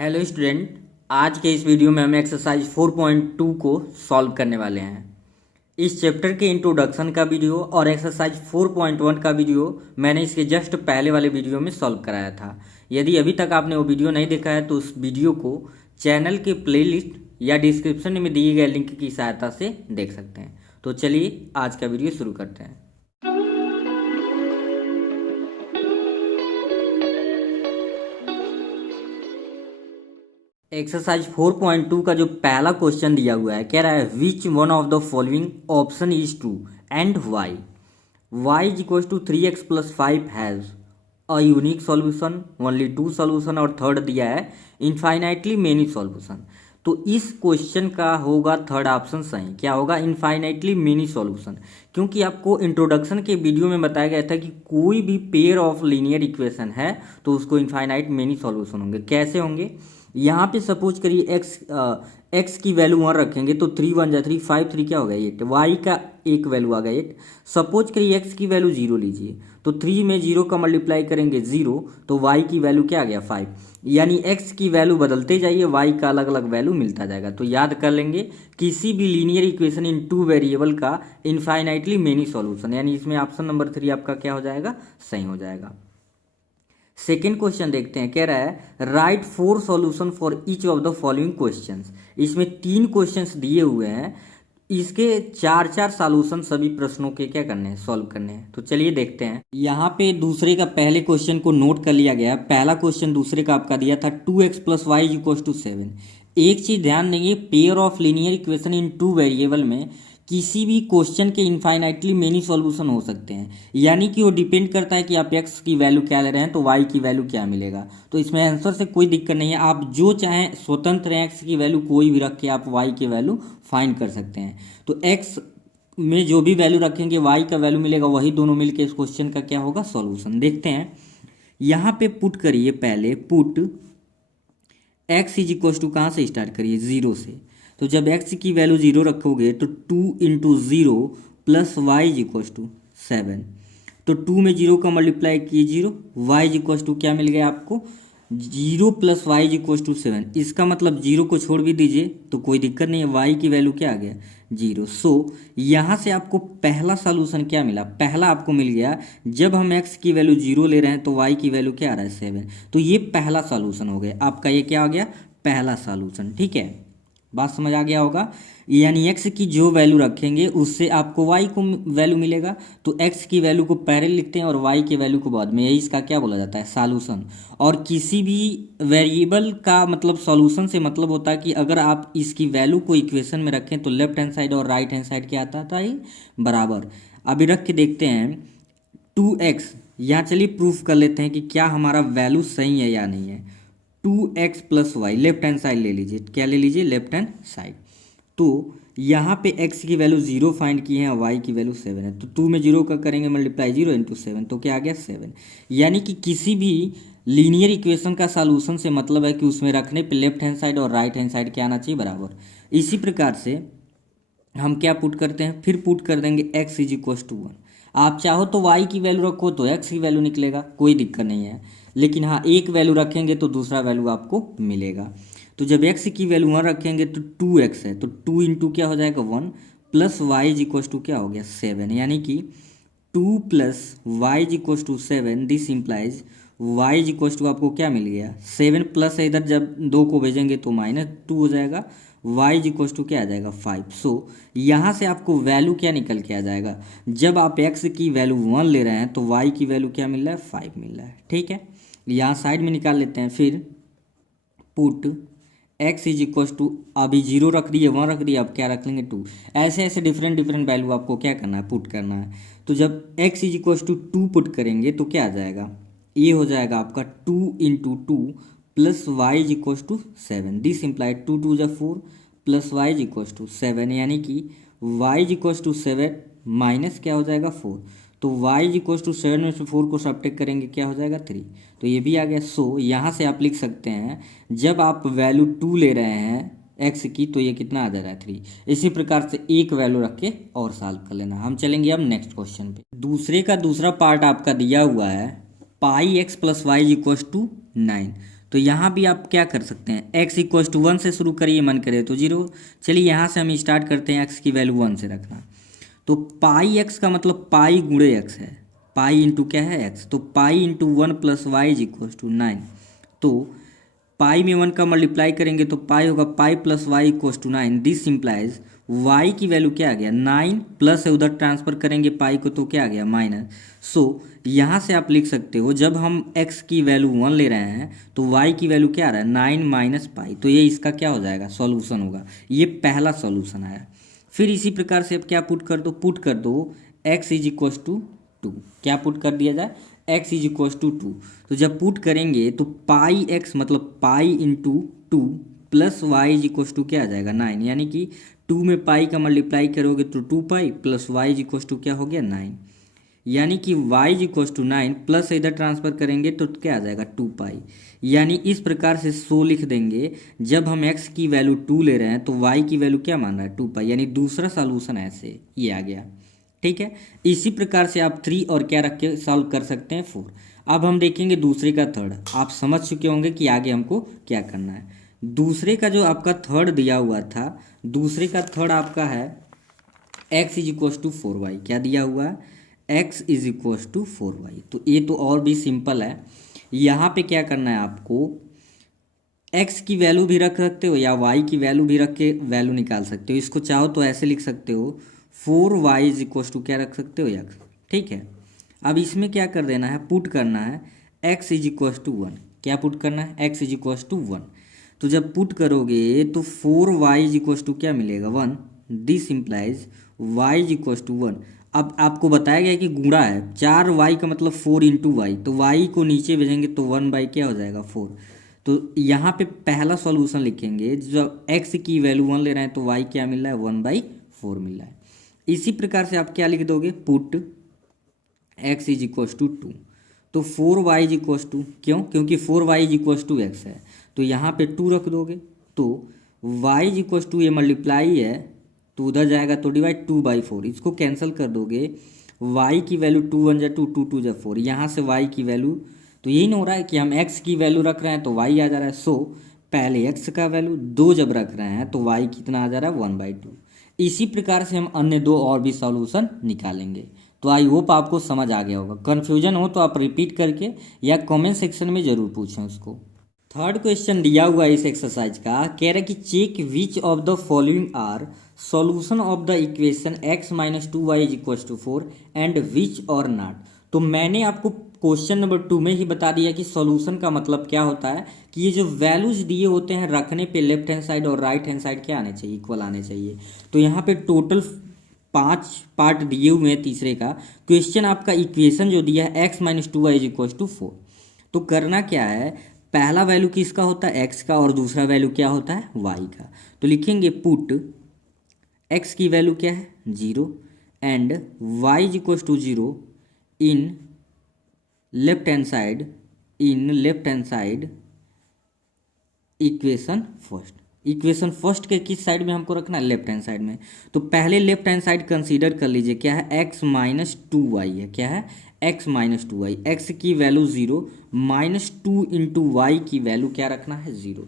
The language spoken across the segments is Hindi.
हेलो स्टूडेंट, आज के इस वीडियो में हम एक्सरसाइज 4.2 को सॉल्व करने वाले हैं। इस चैप्टर के इंट्रोडक्शन का वीडियो और एक्सरसाइज 4.1 का वीडियो मैंने इसके जस्ट पहले वाले वीडियो में सॉल्व कराया था। यदि अभी तक आपने वो वीडियो नहीं देखा है तो उस वीडियो को चैनल के प्लेलिस्ट या डिस्क्रिप्शन में दिए गए लिंक की सहायता से देख सकते हैं। तो चलिए आज का वीडियो शुरू करते हैं। एक्सरसाइज 4.2 का जो पहला क्वेश्चन दिया हुआ है कह रहा है which one of the following option is true and y. Y is equal to 3x plus 5 has a unique solution, only 2 solution, और थर्ड दिया है इनफाइनाइटली मेनी सॉल्यूशन। तो इस क्वेश्चन का होगा थर्ड ऑप्शन सही। क्या होगा? इनफाइनाइटली मेनी सॉल्यूशन, क्योंकि आपको इंट्रोडक्शन के वीडियो में बताया गया था कि कोई भी पेयर ऑफ लीनियर इक्वेशन है तो उसको इनफाइनाइट मेनी सॉल्यूशन होंगे। कैसे होंगे? यहाँ पे सपोज करिए एक्स की वैल्यू 1 रखेंगे तो 3 1 जा 3, 5 3 क्या हो गया 8, वाई का एक वैल्यू आ गया 8। सपोज करिए एक्स की वैल्यू 0 लीजिए तो 3 में 0 का मल्टीप्लाई करेंगे 0 तो वाई की वैल्यू क्या आ गया 5। यानी एक्स की वैल्यू बदलते जाइए, वाई का अलग अलग वैल्यू मिलता जाएगा। तो याद कर लेंगे किसी भी लीनियर इक्वेशन इन 2 वेरिएबल का इनफाइनाइटली मेनी सॉल्यूशन, यानी इसमें ऑप्शन नंबर 3 आपका क्या हो जाएगा? सही हो जाएगा। सेकेंड क्वेश्चन देखते हैं। कह रहा है right 4 solution for each of the following questions. इसमें 3 क्वेश्चंस दिए हुए हैं, इसके 4 सॉल्यूशन सभी प्रश्नों के क्या करने हैं? सॉल्व करने हैं। तो चलिए देखते हैं। यहाँ पे दूसरे का पहले क्वेश्चन को नोट कर लिया गया। पहला क्वेश्चन दूसरे का आपका दिया था 2x plus y is equal to 7। एक चीज ध्यान देंगे, pair of linear equation in 2 variable में किसी भी क्वेश्चन के इनफाइनाइटली मेनी सॉल्यूशन हो सकते हैं, यानी कि वो डिपेंड करता है कि आप x की वैल्यू क्या ले रहे हैं तो y की वैल्यू क्या मिलेगा। तो इसमें आंसर से कोई दिक्कत नहीं है, आप जो चाहें स्वतंत्र हैं, x की वैल्यू कोई भी रख के आप y की वैल्यू फाइंड कर सकते हैं। तो x में जो भी वैल्यू रखेंगे y का वैल्यू मिलेगा, वही दोनों मिलकर इस क्वेश्चन का क्या होगा? सॉल्यूशन। देखते हैं। यहाँ पे पुट करिए, पहले put x is equal to कहाँ से स्टार्ट करिए? 0 से। तो जब x की वैल्यू 0 रखोगे तो 2 into 0 plus y is equal to 7। तो 2 में 0 का मल्टीप्लाई किए 0, वाई इज इक्वल टू क्या मिल गया आपको? 0 plus y is equal to 7। इसका मतलब 0 को छोड़ भी दीजिए तो कोई दिक्कत नहीं है, वाई की वैल्यू क्या आ गया? 0। सो यहाँ से आपको पहला सॉल्यूशन क्या मिला? पहला आपको मिल गया, जब हम x की वैल्यू 0 ले रहे हैं तो y की वैल्यू क्या आ रहा है? 7। तो ये पहला सॉल्यूशन हो गया आपका। ये क्या हो गया? पहला सॉल्यूशन। ठीक है, बात समझ आ गया होगा। यानी x की जो वैल्यू रखेंगे उससे आपको y को वैल्यू मिलेगा, तो x की वैल्यू को पहले लिखते हैं और y की वैल्यू को बाद में। यही इसका क्या बोला जाता है? सॉल्यूशन। और किसी भी वेरिएबल का मतलब सॉल्यूशन से मतलब होता है कि अगर आप इसकी वैल्यू को इक्वेशन में रखें तो लेफ्ट हैंड साइड और राइट हैंड साइड क्या आता था? ये बराबर। अभी रख के देखते हैं 2x। यहाँ चलिए प्रूफ कर लेते हैं कि क्या हमारा वैल्यू सही है या नहीं है। 2x plus y, left hand side ले लीजिए। क्या ले लीजिए? Left hand side. तो यहाँ पे x की वैल्यू 0 फाइंड की है और y की वैल्यू 7 है, तो 2 में 0 का करेंगे मल्टीप्लाई 0 इंटू 7, तो क्या आ गया? 7। यानी कि किसी भी लीनियर इक्वेशन का सॉल्यूशन से मतलब है कि उसमें रखने पे लेफ्ट हैंड साइड और राइट हैंड साइड क्या आना चाहिए? बराबर। इसी प्रकार से हम क्या पुट करते हैं? फिर पुट कर देंगे x इज इक्वल टू 1। आप चाहो तो y की वैल्यू रखो तो x की वैल्यू निकलेगा, कोई दिक्कत नहीं है। लेकिन हाँ, एक वैल्यू रखेंगे तो दूसरा वैल्यू आपको मिलेगा। तो जब x की वैल्यू 1 रखेंगे तो 2x है, तो 2 इंटू क्या हो जाएगा? 1 plus y is equal to क्या हो गया? 7। यानी कि 2 plus y is equal to 7। This implies y is equal to आपको क्या मिल गया? 7 प्लस है, इधर जब 2 को भेजेंगे तो -2 हो जाएगा। y इज इक्वल टू क्या आ जाएगा? 5। सो यहाँ से आपको वैल्यू क्या निकल के आ जाएगा? जब आप x की वैल्यू 1 ले रहे हैं तो y की वैल्यू क्या मिल रहा है? 5 मिल रहा है। ठीक है, यहाँ साइड में निकाल लेते हैं। फिर put x is equal to, अभी 0 रख दिए, 1 रख दिए, अब क्या रख लेंगे? 2। ऐसे ऐसे डिफरेंट डिफरेंट वैल्यू आपको क्या करना है? पुट करना है। तो जब x is equal to 2 put करेंगे तो क्या आ जाएगा? ये हो जाएगा आपका 2 into 2 plus y is equal to 7। This implied 2 2 जा 4 plus y is equal to 7। यानी कि y is equal to 7 minus क्या हो जाएगा? 4। तो y इज इक्वल टू 7 में से 4 को सब्ट्रैक्ट करेंगे क्या हो जाएगा? 3। तो ये भी आ गया। सो यहाँ से आप लिख सकते हैं जब आप वैल्यू 2 ले रहे हैं x की तो ये कितना आ जा रहा है? 3। इसी प्रकार से एक वैल्यू रख के और सॉल्व कर लेना। हम चलेंगे अब नेक्स्ट क्वेश्चन पे। दूसरे का दूसरा पार्ट आपका दिया हुआ है pi x plus y is equal to 9। तो यहाँ भी आप क्या कर सकते हैं, एक्स इक्वल टू 1 से शुरू करिए, मन करे तो 0। चलिए यहाँ से हम स्टार्ट करते हैं, एक्स की वैल्यू 1 से रखना। तो पाई एक्स का मतलब पाई गुणे एक्स है, पाई इंटू क्या है एक्स, तो pi into 1 plus y is equal to 9। तो पाई में 1 का मल्टीप्लाई करेंगे तो पाई होगा pi plus y equal to 9। This implies y की वैल्यू क्या आ गया 9, प्लस है उधर ट्रांसफर करेंगे पाई को तो क्या आ गया माइनस। सो यहाँ से आप लिख सकते हो जब हम x की वैल्यू 1 ले रहे हैं तो y की वैल्यू क्या आ रहा है 9 माइनस पाई, तो ये इसका क्या हो जाएगा सॉल्यूशन होगा। ये पहला सॉल्यूशन आया। फिर इसी प्रकार से अब क्या पुट कर दो x इज इक्वल टू 2। क्या पुट कर दिया जाए, x इज इक्वल टू 2। तो जब पुट करेंगे तो पाई x मतलब pi into 2 plus y is equal to क्या आ जाएगा 9, यानी कि 2 में पाई का मल्टीप्लाई करोगे तो 2 pi plus y is equal to क्या हो गया 9, यानी कि y is equal to 9 plus इधर ट्रांसफर करेंगे तो क्या आ जाएगा 2 पाई। यानी इस प्रकार से सो लिख देंगे, जब हम x की वैल्यू 2 ले रहे हैं तो y की वैल्यू क्या मान रहा है 2 पाई, यानी दूसरा सॉल्यूशन ऐसे ये आ गया। ठीक है, इसी प्रकार से आप 3 और क्या रख के सॉल्व कर सकते हैं 4। अब हम देखेंगे दूसरे का थर्ड। आप समझ चुके होंगे कि आगे हमको क्या करना है। दूसरे का जो आपका थर्ड दिया हुआ था, दूसरे का थर्ड आपका है x is equal to 4y। क्या दिया हुआ है, x is equal to 4y। तो ये तो और भी सिंपल है। यहाँ पे क्या करना है आपको, x की वैल्यू भी रख सकते हो या y की वैल्यू भी रख के वैल्यू निकाल सकते हो। इसको चाहो तो ऐसे लिख सकते हो 4y इज इक्वल टू क्या रख सकते हो x। ठीक है, अब इसमें क्या कर देना है, पुट करना है x इज इक्वल टू 1। क्या पुट करना है, x इज इक्वल टू 1। तो जब पुट करोगे तो 4y इज इक्वल टू क्या मिलेगा 1। This implies y is equal to 1। अब आपको बताया गया कि गुणा है, 4y का मतलब 4 इंटू वाई, तो y को नीचे भेजेंगे तो 1 बाई क्या हो जाएगा 4। तो यहाँ पे पहला सॉल्यूशन लिखेंगे, जब x की वैल्यू 1 ले रहे हैं तो y क्या मिल रहा है 1/4 मिल रहा है। इसी प्रकार से आप क्या लिख दोगे, put x is equal to 2। तो 4y इज इक्वल टू, क्यों, क्योंकि 4y is equal to x है, तो यहाँ पे 2 रख दोगे। तो y इज इक्वल टू ये मल्टीप्लाई है तो उधर जाएगा तो डिवाइड 2/4, इसको कैंसिल कर दोगे। y की वैल्यू 2 1 जा 2, 2 2 जा 4, यहाँ से y की वैल्यू, तो यही ना हो रहा है कि हम x की वैल्यू रख रहे हैं तो y आ जा रहा है। सो पहले x का वैल्यू 2 जब रख रहे हैं तो y कितना आ जा रहा है 1/2। इसी प्रकार से हम अन्य दो और भी सॉल्यूशन निकालेंगे। तो आई होप आपको समझ आ गया होगा। कन्फ्यूजन हो तो आप रिपीट करके या कमेंट सेक्शन में ज़रूर पूछें उसको। थर्ड क्वेश्चन दिया हुआ है इस एक्सरसाइज का, कह रहा है कि check which of the following are solution of the equation x minus 2y is equal to 4 and which और नॉट। तो मैंने आपको क्वेश्चन नंबर 2 में ही बता दिया कि सॉल्यूशन का मतलब क्या होता है, कि ये जो वैल्यूज दिए होते हैं रखने पे लेफ्ट हैंड साइड और राइट हैंड साइड क्या आने चाहिए, इक्वल आने चाहिए। तो यहाँ पे टोटल 5 पार्ट दिए हुए हैं तीसरे का। क्वेश्चन आपका इक्वेशन जो दिया है x minus 2y is equal to 4। तो करना क्या है, पहला वैल्यू किसका होता है x का और दूसरा वैल्यू क्या होता है y का। तो लिखेंगे पुट x की वैल्यू क्या है 0 and y is equal to 0 in left hand side equation first. Equation first के किस साइड में हमको रखना है, लेफ्ट हैंड साइड में। तो पहले लेफ्ट हैंड साइड कंसीडर कर लीजिए, क्या है x माइनस 2y है, क्या है x माइनस 2y। x की वैल्यू 0 माइनस 2 इंटू वाई की वैल्यू क्या रखना है 0।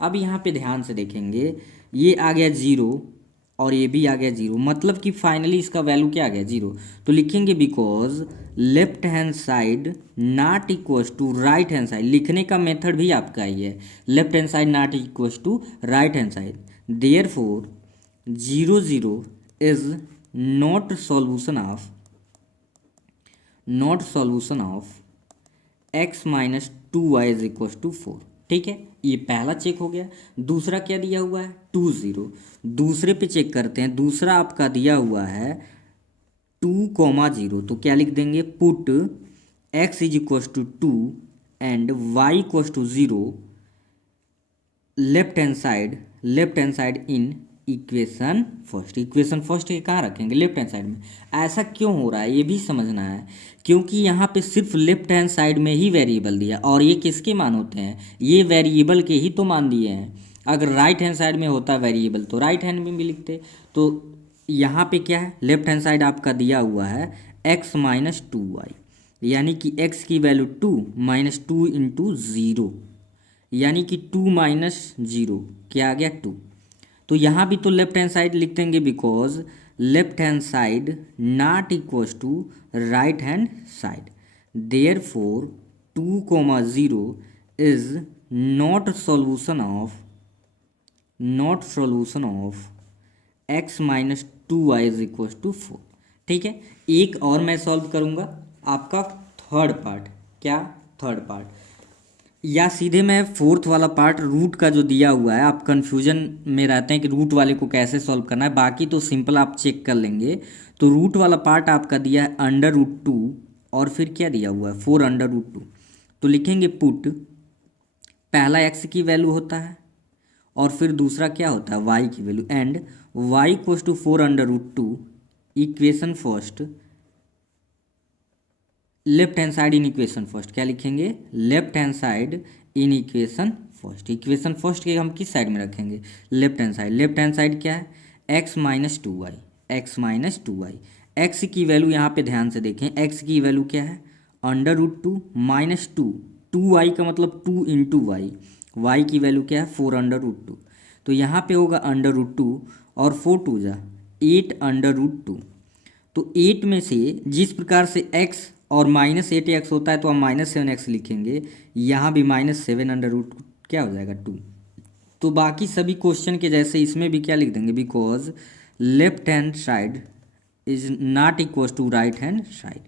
अब यहाँ पे ध्यान से देखेंगे, ये आ गया 0 और ये भी आ गया 0, मतलब कि फाइनली इसका वैल्यू क्या आ गया 0। तो लिखेंगे because left hand side not equal to right hand side. लिखने का मेथड भी आपका ही है, left hand side not equal to right hand side. Therefore 0 0 is not solution of x minus 2y is equal to 4। ठीक है, ये पहला चेक हो गया। दूसरा क्या दिया हुआ है 2 0। दूसरे पे चेक करते हैं, दूसरा आपका दिया हुआ है 2,0। तो क्या लिख देंगे, put x is equal to 2 and y equal to 0 left hand side in equation first. Equation first के कहाँ रखेंगे, लेफ्ट हैंड साइड में। ऐसा क्यों हो रहा है ये भी समझना है, क्योंकि यहाँ पे सिर्फ लेफ्ट हैंड साइड में ही वेरिएबल दिया, और ये किसके मान होते हैं, ये वेरिएबल के ही तो मान दिए हैं। अगर राइट हैंड साइड में होता वेरिएबल तो राइट हैंड में भी लिखते। तो यहाँ पे क्या है, लेफ्ट हैंड साइड आपका दिया हुआ है x माइनस 2y, यानी कि x की वैल्यू 2 माइनस 2 इंटू 0, यानी कि 2 माइनस 0 क्या आ गया 2। तो यहाँ भी तो लेफ्ट हैंड साइड लिख देंगे because left hand side not equals to right hand side, therefore 2, 0 is not solution of x minus 2y is equal to 4। ठीक है, एक और मैं सॉल्व करूँगा आपका थर्ड पार्ट। क्या थर्ड पार्ट, या सीधे मैं फोर्थ वाला पार्ट रूट का जो दिया हुआ है, आप कंफ्यूजन में रहते हैं कि रूट वाले को कैसे सॉल्व करना है, बाकी तो सिंपल आप चेक कर लेंगे। तो रूट वाला पार्ट आपका दिया है √2 और फिर क्या दिया हुआ है 4√2। तो लिखेंगे पुट, पहला x की वैल्यू होता है और फिर दूसरा क्या होता है y की value, and y equals to 4√2 equation first, left hand side in equation first. क्या लिखेंगे, left hand side in equation first. Equation first के हम किस साइड में रखेंगे, left hand side. Left hand side क्या है, x माइनस 2y, x की वैल्यू यहाँ पे ध्यान से देखें, x की वैल्यू क्या है √2 माइनस 2y का मतलब 2 इंटू वाई, y की वैल्यू क्या है 4√2। तो यहाँ पे होगा √2 और 4 2 जा 8√2। तो 8 में से जिस प्रकार से x और -8x होता है तो हम -7x लिखेंगे, यहाँ भी -7√2 क्या हो जाएगा 2। तो बाकी सभी क्वेश्चन के जैसे इसमें भी क्या लिख देंगे, because left hand side is not equal to right hand side,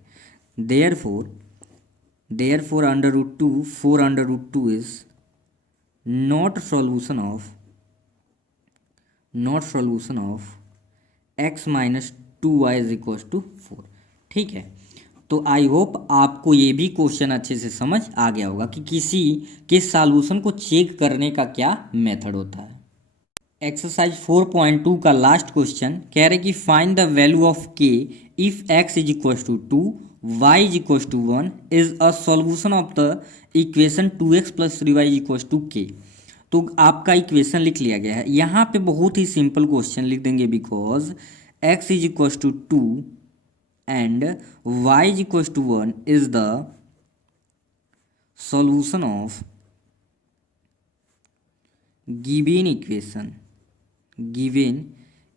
therefore √2 4√2 is not solution of x minus 2y is equal to 4। ठीक है, तो आई होप आपको ये भी क्वेश्चन अच्छे से समझ आ गया होगा कि किसी के सॉल्यूशन को चेक करने का क्या मेथड होता है। एक्सरसाइज 4.2 का लास्ट क्वेश्चन कह रहे कि find the value of k if x is equal to 2 y is equal to 1 is a solution of the equation 2x plus 3y is equal to k। तो आपका इक्वेशन लिख लिया गया है। यहाँ पे बहुत ही सिंपल क्वेश्चन लिख देंगे, because x is equal to 2 and y is equals to 1 is the solution of given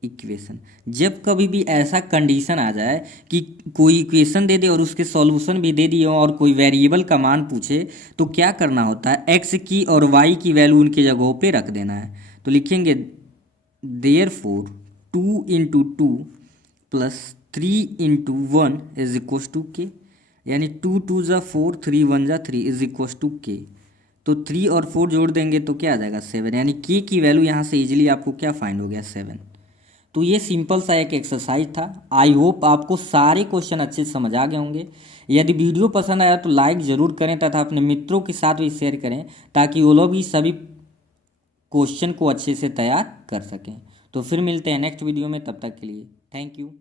equation. जब कभी भी ऐसा कंडीशन आ जाए कि कोई इक्वेशन दे दे और उसके सॉल्यूशन भी दे दिए और कोई वेरिएबल का मान पूछे, तो क्या करना होता है, x की और y की वैल्यू उनकी जगहों पे रख देना है। तो लिखेंगे therefore 2 into 2 plus 3 into 1 is equal to k, यानी 2 2 जा 4 3 1 जा 3 इज इक्वल टू के। तो 3 और 4 जोड़ देंगे तो क्या आ जाएगा 7, यानी के की वैल्यू यहाँ से इजीली आपको क्या फाइंड हो गया 7। तो ये सिंपल सा एक एक्सरसाइज था। आई होप आपको सारे क्वेश्चन अच्छे से समझ आ गए होंगे। यदि वीडियो पसंद आया तो लाइक ज़रूर करें तथा अपने मित्रों के साथ भी शेयर करें, ताकि वो लोग भी सभी क्वेश्चन को अच्छे से तैयार कर सकें। तो फिर मिलते हैं नेक्स्ट वीडियो में, तब तक के लिए थैंक यू।